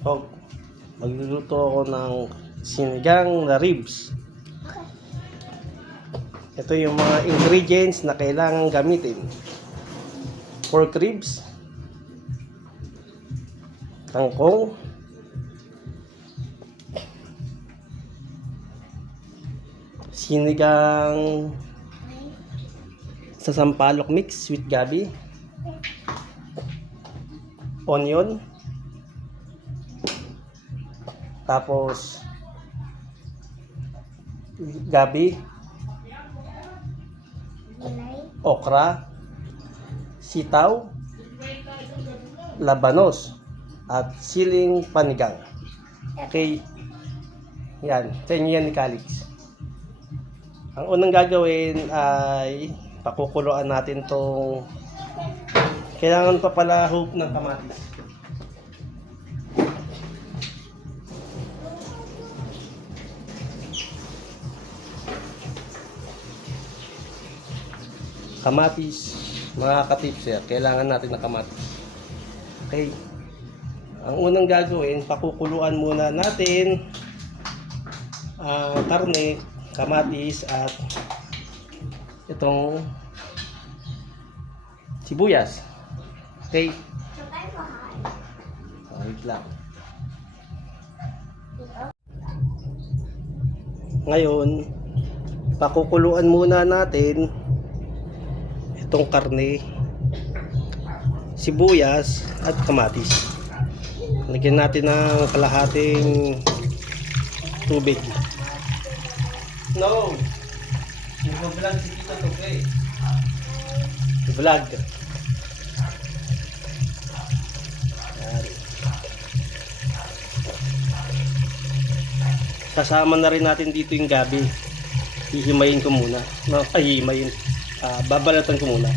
Oh, magluluto ako ng sinigang na ribs. Ito yung mga ingredients na kailangan gamitin. Pork ribs, kangkong, sinigang sa sampalok mix with gabi, onion, tapos gabi, okra, sitaw, labanos, at siling panigang. Okay. Yan. Sa inyo yan ni Calix. Ang unang gagawin ay pakukuluan natin tong kailangan pa pala hoop ng kamatis. Kamatis, mga katipser, kailangan natin ng kamatis. Okay. Ang unang gagawin, pakukuluan muna natin karne, kamatis at itong sibuyas. Okay. Wait lang. Ngayon, pakukuluan muna natin itong karne, sibuyas at kamatis. Lagyan natin ng kalahating tubig. No! Nag-vlog si Tito to, okay? Vlog. Kasama na rin natin dito yung gabi. Hihimayin ko muna. No, ay hihimayin. Babalatan ko muna.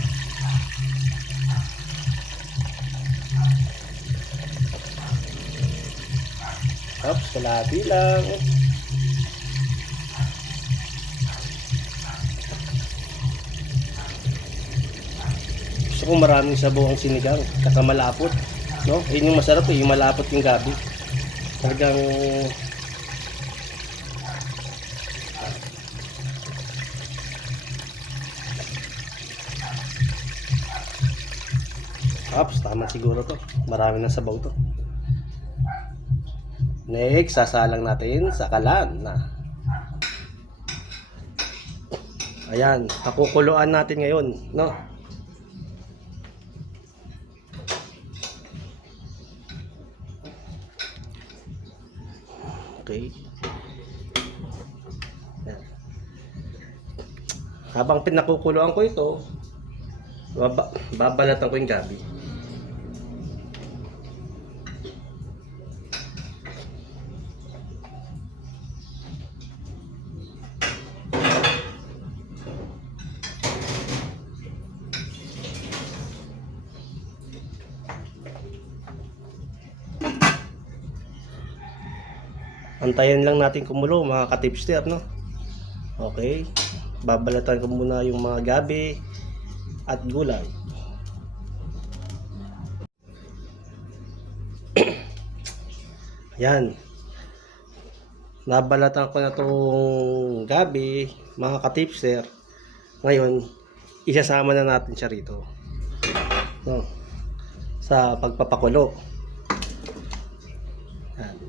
Oops, kalahati lang. Gusto ko maraming sabaw ang sinigang, saka malapot, no? Yun yung masarap yung malapot yung gabi. Talagang oops, tama siguro to. Marami ng sabaw to. Next, sasalang natin sa kalan na. Ayan, pakukuluan natin ngayon, no? Okay. Ayan. Habang pinakukuluan ko ito, babalatan ko yung gabi. Antayin lang natin kumulo mga katipster, no? Okay. Babalatan ko muna yung mga gabi at gulay. Ayan. Nabalatan ko na itong gabi, mga katipster. Ngayon, isasama na natin siya rito, no? Sa pagpapakulo. Ayan.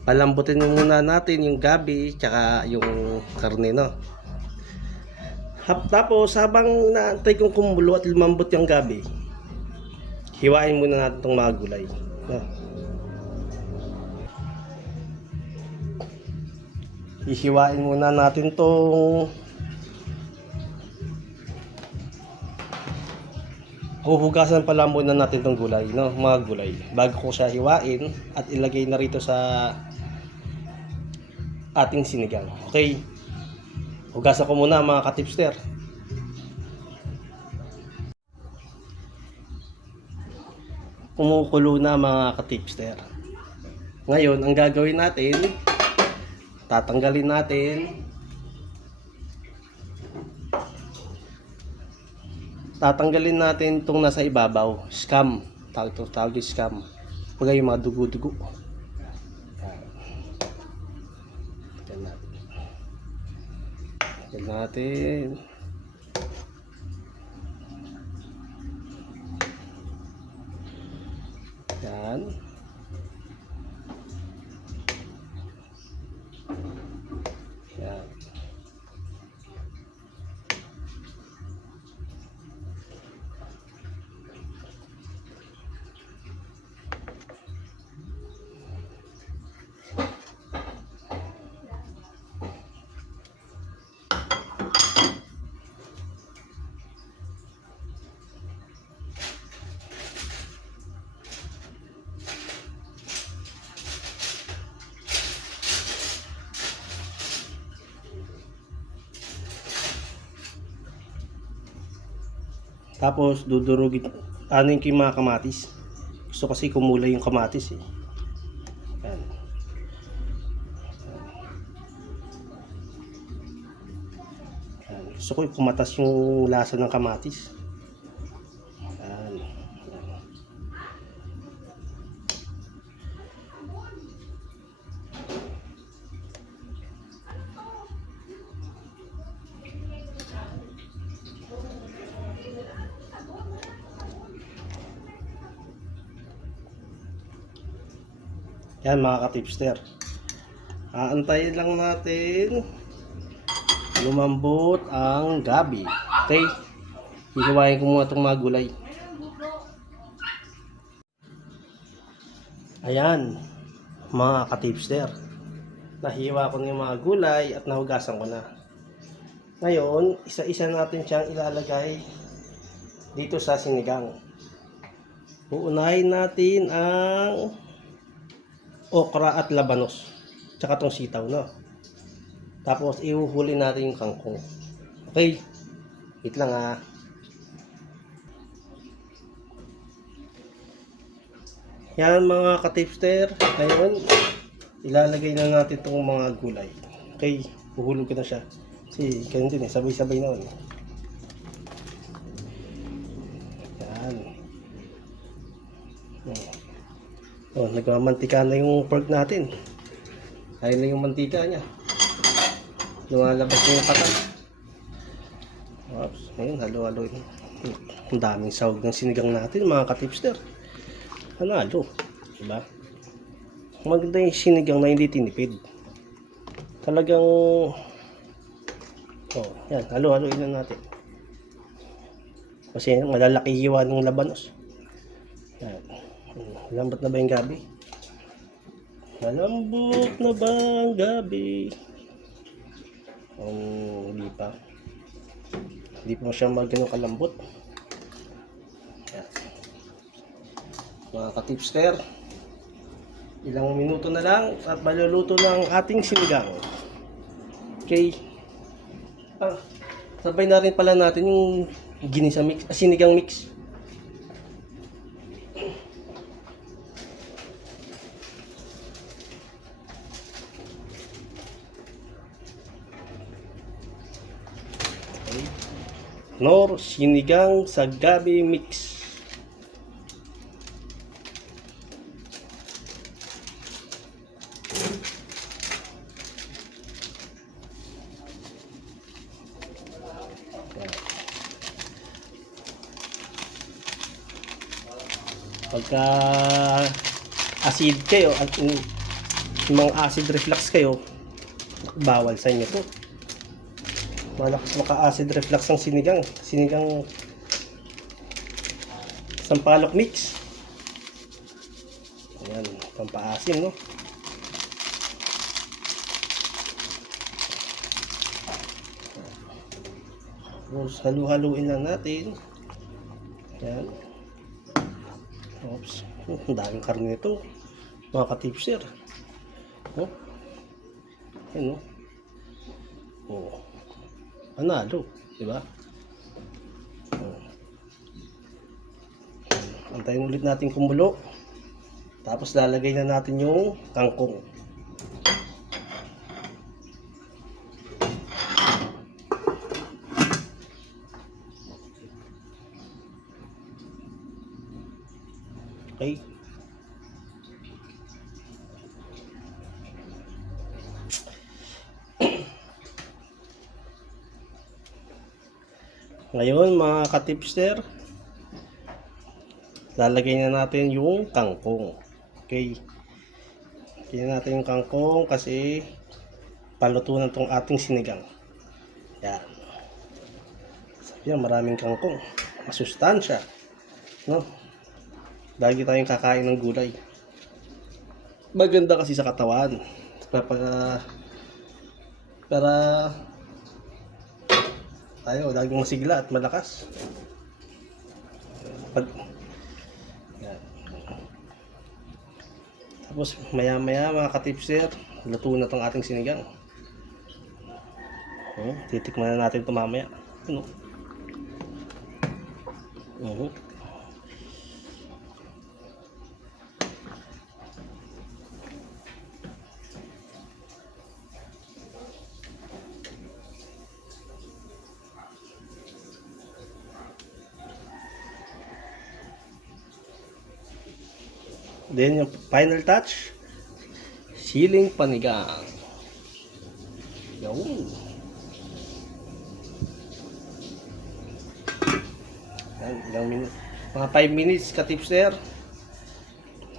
Palambutin muna natin yung gabi tsaka yung karne, no? Tapos habang naantay kong kumulo at lumambot yung gabi, hiwain muna natin itong mga gulay, no? Hihiwain muna natin itong huhugasan pala muna natin itong gulay, no? Mga gulay bago ko siya hiwain at ilagay na rito sa ating sinigang. Okay. Hugasan ko muna mga katipster. Kumukulo na mga katipster. Ngayon, ang gagawin natin, tatanggalin natin itong nasa ibabaw, scam. Tawag scam. Pagka yung mga dugo-dugo. Yan natin. Yan natin. Yan. Yan. Tapos dudurugin ano yung mga kamatis. Gusto kasi kumulay yung kamatis eh. Yan. Yan. Gusto ko kumatas yung lasa ng kamatis. Yan. Yan mga ka-tipster. Aantayin lang natin lumambot ang gabi. Okay? Hihiwain ko muna itong mga gulay. Ayan mga ka-tipster. Nahiwa ko na yung mga gulay at nahugasan ko na. Ngayon, isa-isa natin siyang ilalagay dito sa sinigang. Uunahin natin ang okra at labanos. Tsaka tong sitaw, no? Tapos, ihuhuli natin yung kangkong. Okay? Wait lang, ha? Yan, mga ka-tipster. Ngayon, ilalagay na natin itong mga gulay. Okay? Huhulog ko na siya. Kasi, ganun din, eh. Sabay-sabay na. Yan. Oh, nagmamantika na yung pork natin. Ayun na yung mantika niya. Lumalabas na yung katas. Oops, ayun, halo-halo yun. Ang daming sahog ng sinigang natin, mga ka-tipster. Panalo, diba? Maganda yung sinigang na hindi tinipid. Talagang, oh, yan, halo-haloin na natin. Kasi malalaki hiwa ng labanos. Yan. Malambot na ba yung gabi? Malambot na ba ang gabi? Hindi pa. Hindi pa siya magano kalambot. Yan. Mga ka-tipster, ilang minuto na lang at maluluto na ang ating sinigang. Okay. Sabay na rin pala natin yung ginisa mix, sinigang mix. Nor sinigang sa gabi mix. Pagka acid kayo at yung mga acid reflux kayo, bawal sa inyo to. Malakas maka-acid reflux ang sinigang sampalok mix. Ayan, pampaasim, no? Tapos halu-haluin lang natin. Ayan. Oops, ang daming karne nito, mga ka-tipster. Oh. Ayan, no? Oh. Panalo, di ba? Antayin ulit natin kumulo. Tapos lalagay na natin yung kangkong. Okay. Ngayon mga ka-tipster, lalagay na natin yung kangkong. Okay. Lagyan natin yung kangkong kasi paluto na itong ating sinigang. Yan. Sabi yan, maraming kangkong. Masustansya. No? Lagi tayong kakain ng gulay. Maganda kasi sa katawan. Para tayo laging masigla at malakas. Yan. Tapos maya mga ka-tipster, luto na itong ating sinigang. Titikman na natin ito mamaya. Ano? Then yung final touch, siling panigang. Yun. Yan, ilang minutes. Mga 5 minutes ka-tipster.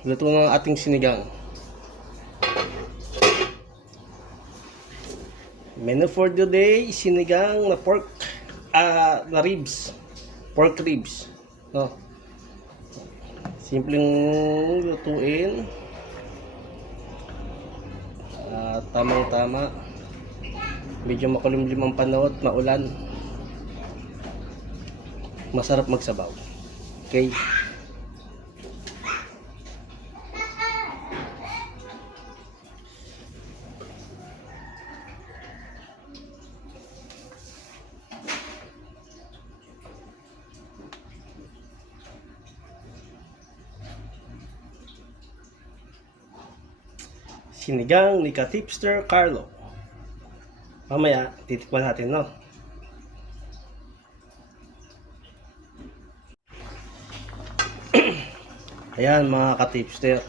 Luto ng ating sinigang. Menu for the day, sinigang na pork, na ribs. Pork ribs. No? Simpleng lutuin. Tamang-tama. Medyo makulimlim ang panahon, maulan. Masarap magsabaw. Okay. Sinigang ni ka-tipster Carlo. Mamaya, titikman natin, no? Ayan, mga ka-tipster.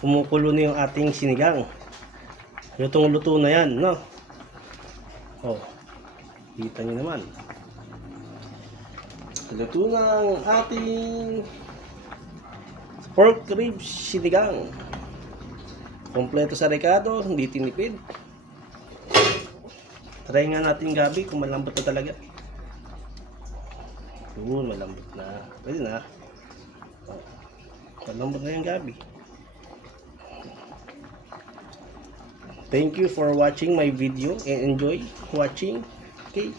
Kumukulo na yung ating sinigang. Lutong-luto na yan, no? Oh, kita nyo naman. Luto na ang ating pork ribs sinigang. Kompleto sa rekado, hindi tinipid. Try nga natin gabi kung malambot na talaga. Yun, malambot na. Pwede na. Malambot na yung gabi. Thank you for watching my video and enjoy watching. Okay.